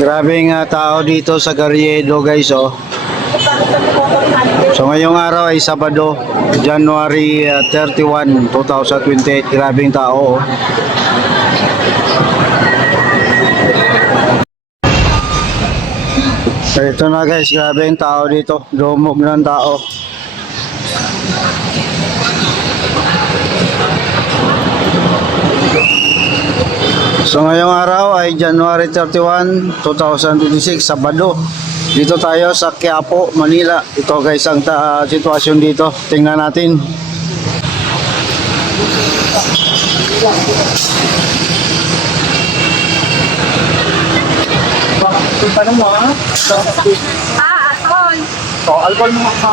Grabing tao dito sa Garriedo guys oh. So ngayong araw ay Sabado, January 31, 2028. Grabing tao oh. So ito na guys, grabing tao dito. Lumog ng tao. So ngayong araw ay January 31, 2026, Sabado. Dito tayo sa Quiapo, Manila. Ito guys ang sitwasyon dito. Tingnan natin. Paano mo ah? Alcohol. So, alcohol mo ka.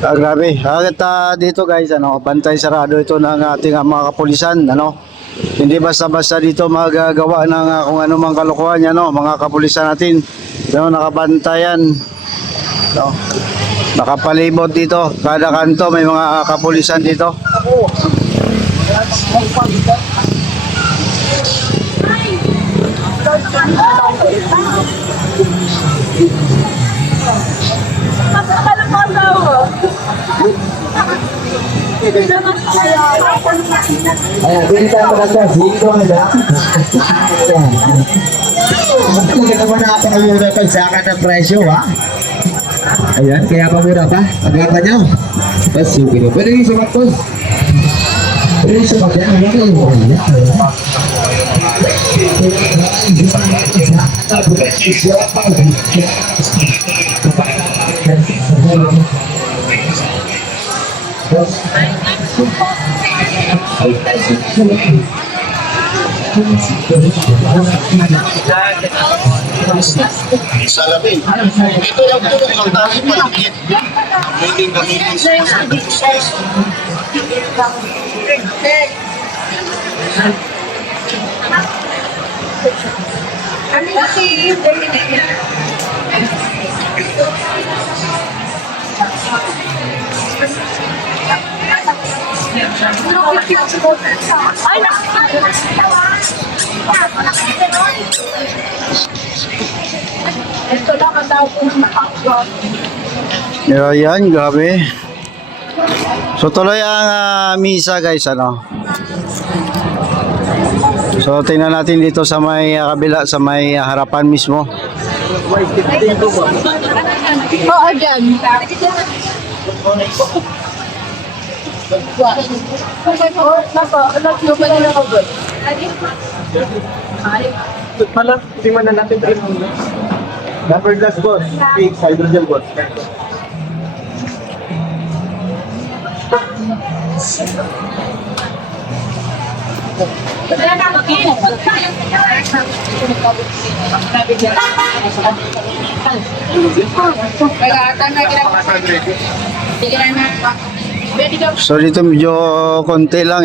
Grabe. Bakit dito guys, bantay sarado ito ng ating mga kapulisan, Hindi basta-basta dito magagawa ng kung ano mang kalokohan yan, mga kapulisan natin. Nakabantayan. Nakapalibot dito. Kada kanto may mga kapulisan dito. Ayan, bilisan mo na siya. Sino na? Ayan. Magkita mo na pangmura pa sa akin ng presyo, ha? Ayan, kaya pamura pa. Pagkata nyo. Tapos, sige. Pwede yung sumat po. Pwede yung sumat yan. Ayan, Salamin. Ito lang po ang tali malakit. Pwedeng gamitin sa Ayan, grabe. So tuloy ang misa guys, So tingnan natin dito sa may kabila, sa may harapan mismo. Oo, dyan. Hala, tingnan na natin tayo muna. Number glass boss. Fix, hydrogen boss. So dito medyo konti lang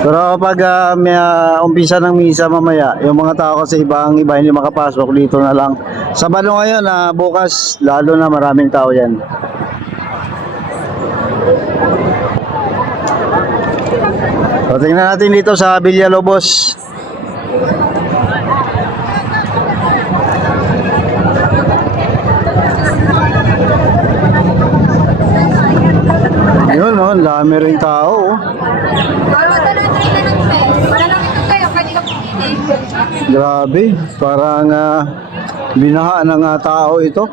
Pero pag may umpisa ng misa mamaya, yung mga tao kasi iba hindi makapasok, dito na lang. Sabado ngayon, bukas lalo na maraming tao yan. So, tingnan natin dito sa Villalobos. Yun, no, ang dami rin tao. Oh. Wala na lang ito kayo. Pwede ka pumili. Grabe, parang binaha ng tao ito.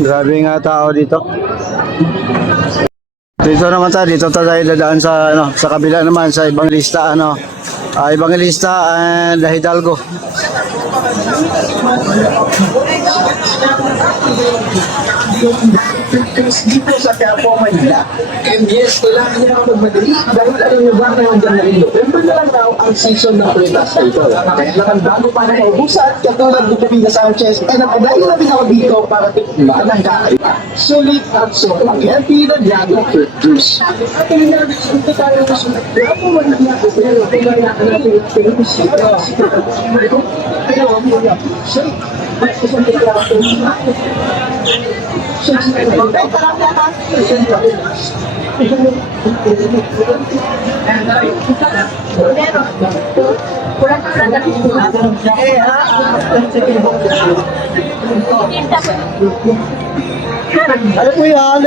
Grabe nga tao dito. Dito naman dito tayo dadaan sa sa kabila naman sa Evangelista Evangelista and Hidalgo. Dito sa Quiapo, Manila. And yes, kailangan niya ako magmadali dahil alam niyo ba ngayong January, November na lang daw ang season ng prutas dito. Kaya naman bago pa na maubusan, katulad ni Pepina Sanchez, ay napadayo na din ako dito para tikman ang kakaiba. Sulit at sobrang healthy na dragon fruit juice. At yung nag-isunta tayo sa sulit, Quiapo, Manila. Pero kaya natin yung pinag-isip. Pero ang mga shake. At isang tikla Ano po yan?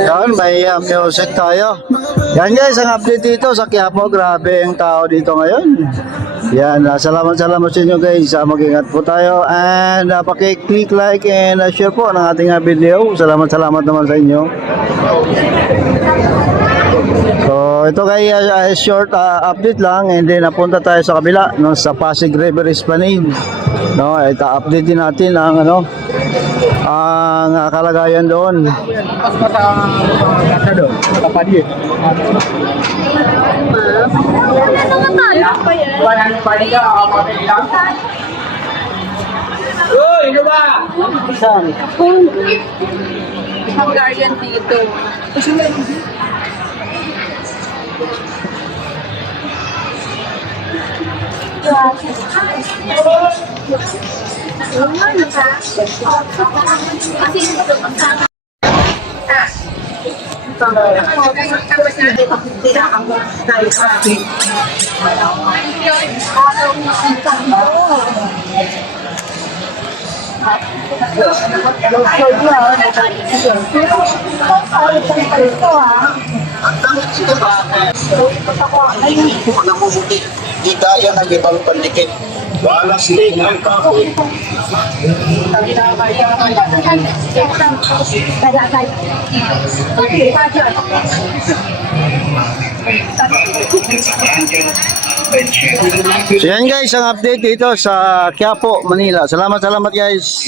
Yan, may music tayo. Yan guys, ang update dito sa Quiapo. Grabe ang tao dito ngayon. Yan, salamat sa inyo guys. Mag-ingat po tayo and paki-click like and share po ng ating video. Salamat naman sa inyo. So ito guys, short update lang and then napunta tayo sa kabila no, sa Pasig River Esplanade. No, ito update din natin ang ang kalagayan doon. Hungarian dito. Namumuti, di gaya ng ibang pandikit. Walang sting ang kahoy. So yan guys, ang update dito sa Quiapo, Manila. Salamat guys.